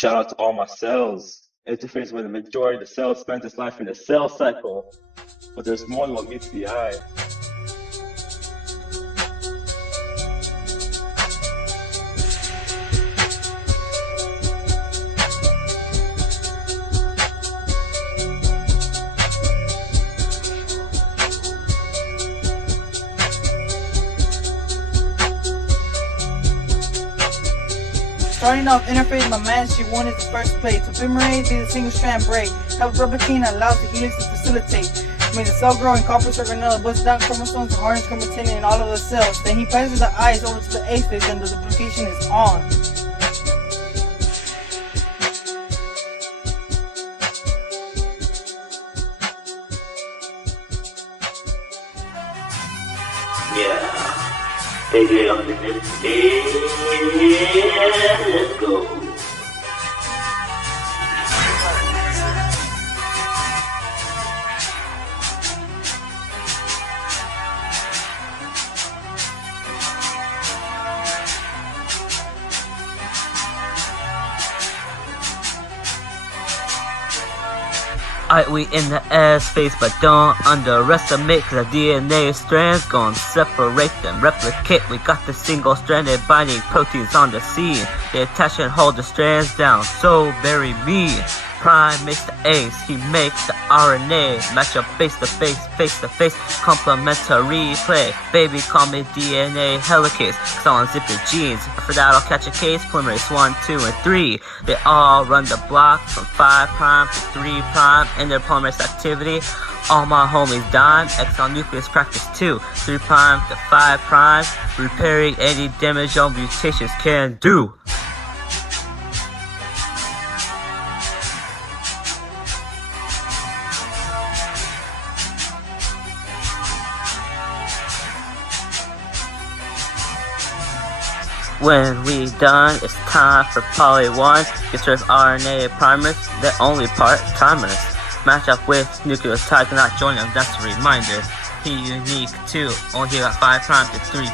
Shout out to all my cells. Interferes when the majority of the cell spends its life in the cell cycle. But there's more than what meets the eye. Starting off interface, my man, she wanted the first plate. To polymerase, be the single strand break. Help replicating allows the helix to facilitate. Make the cell grow in copper organelle, busts down chromosomes to orange chromatin in all of the cells. Then he passes the eyes over to the A stage and the duplication is on. Yeah, take it on the next day. Let's go. We in the ass face, but don't underestimate, cause the DNA strands gon' separate them, replicate. We got the single-stranded binding proteins on the scene. They attach and hold the strands down, so very mean. Prime makes the ace, he makes the RNA. Match up face to face, complementary play. Baby, call me DNA helicase, cause I'll unzip your genes. For that, I'll catch a case, polymerase 1, 2, and 3. They all run the block from 5' to 3' in their polymerase activity. All my homies dying, exon nucleus practice 2, 3' to 5', repairing any damage your mutations can do. When we done, it's time for poly 1. Get rid of RNA primers, the only part-timers. Match up with nucleotides and not join them, that's a reminder. He unique too, only got 5' to 3'.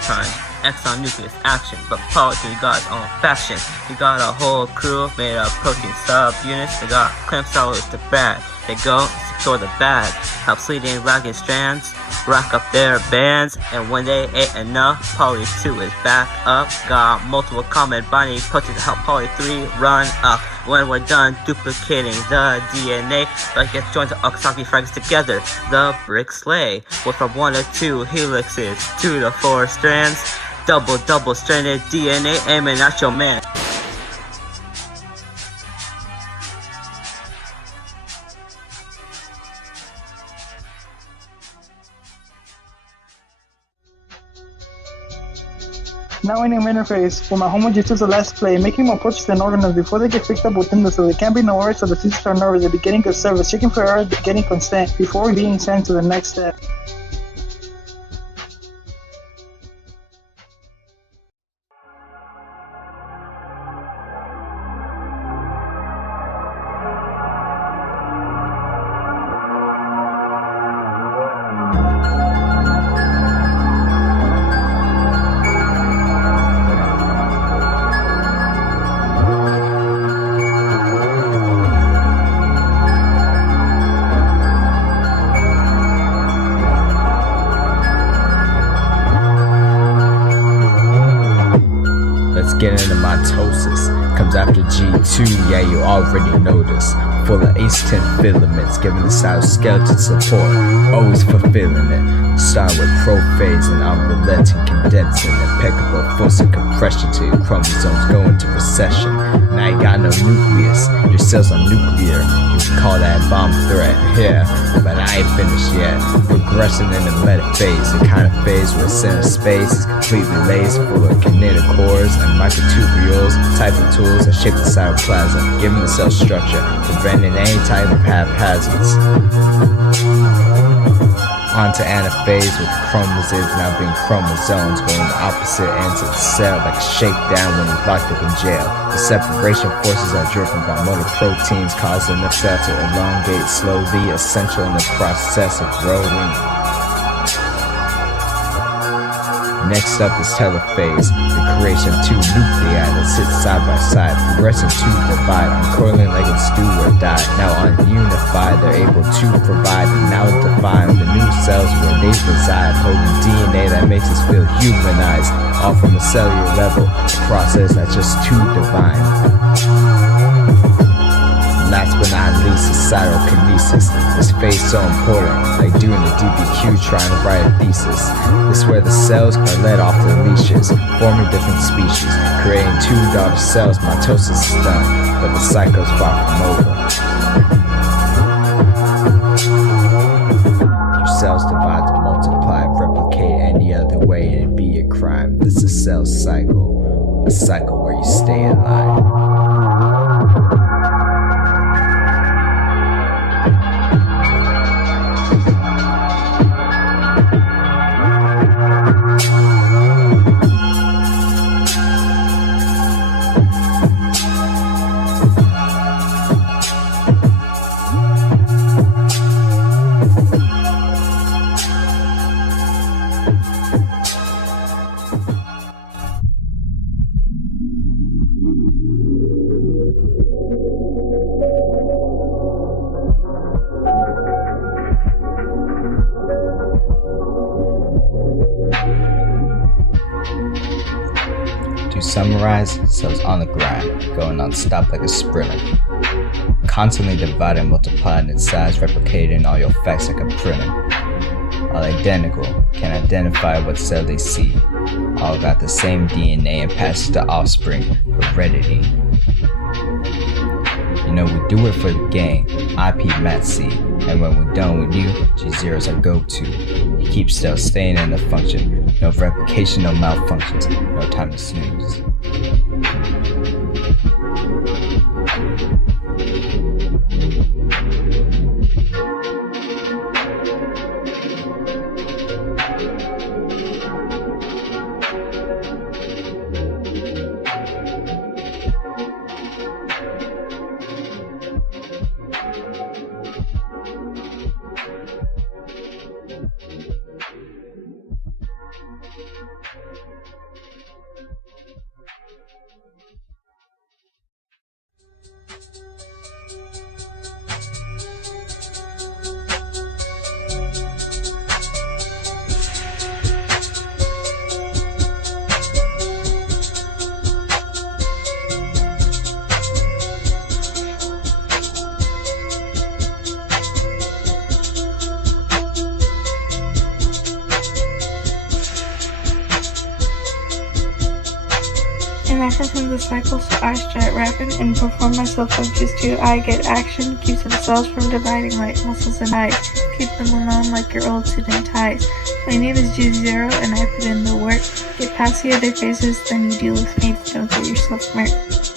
Exon nucleus action, but poly 3 got his own faction. He got a whole crew made of protein subunits. They got clamp cellars to bag. They go secure the bag, help leading ragged strands, rack up their bands, and when they ate enough, poly 2 is back up. Got multiple common binding proteins to help poly 3 run up. When we're done duplicating the DNA, like gets joined to oxygen fragments together, the brick slay. Went from 1 to 2 helixes, 2 to 4 strands, double stranded DNA aiming at your man. Now in interface, for my homogeneous the last play, making more approaches than organisms before they get picked up within the cell. There can't be no worries, so the physics are nervous. They're getting good service, checking for error, getting consent before being sent to the next step. Get into mitosis, comes after G2, yeah, you already know this. Full of ACE10 filaments, giving the cytoskeleton support, always fulfilling it. Start with prophase and unrelenting condensing, impeccable force of compression till your chromosomes go into recession. Now you got no nucleus, your cells are nuclear, you can call that bomb threat, yeah, but I ain't finished yet. Progressing in the metaphase, the kind of phase where center space is completely laced full of kinetochores and microtubules, type of tools that shape the cytoplasm, giving the cell structure, preventing any type of haphazards. Onto anaphase with chromosomes now being chromosomes going the opposite ends of the cell like a shakedown when you're locked up in jail. The separation forces are driven by motor proteins causing the cell to elongate slowly, essential in the process of growing. Next up is telophase, the creation of two nuclei that sit side by side, progressing to divide, uncoiling like it's do or die. Now ununified, they're able to provide and now define the new cells where they reside, holding DNA that makes us feel humanized, all from a cellular level, a process that's just too divine. Last but not least is cytokinesis. This phase so important, like doing a DBQ trying to write a thesis. This is where the cells are led off the leashes, forming different species, creating two daughter cells. Mitosis is done, but the cycle's far from over. Your cells divide to multiply, replicate any other way, and it'd be a crime. This is a cell cycle, a cycle where you stay alive. To summarize, cells on the grind, going non-stop like a sprinter. Constantly dividing, multiplying in size, replicating all your facts like a printer. All identical, can identify what cell they see. All got the same DNA and passes to offspring, heredity. You know, we do it for the gang, IP Matt C. And when we're done with you, G0's our go-to. He keeps cells staying in the function. No replication, no malfunctions, no time to snooze. And I perform the cycle, so I start rapping and perform myself focus too. I get action, keeps the cells from dividing like muscles and eyes. Keep them alone like your old suit and ties. My name is G0 and I put in the work. Get past the other faces, then you deal with me. Don't get yourself murked.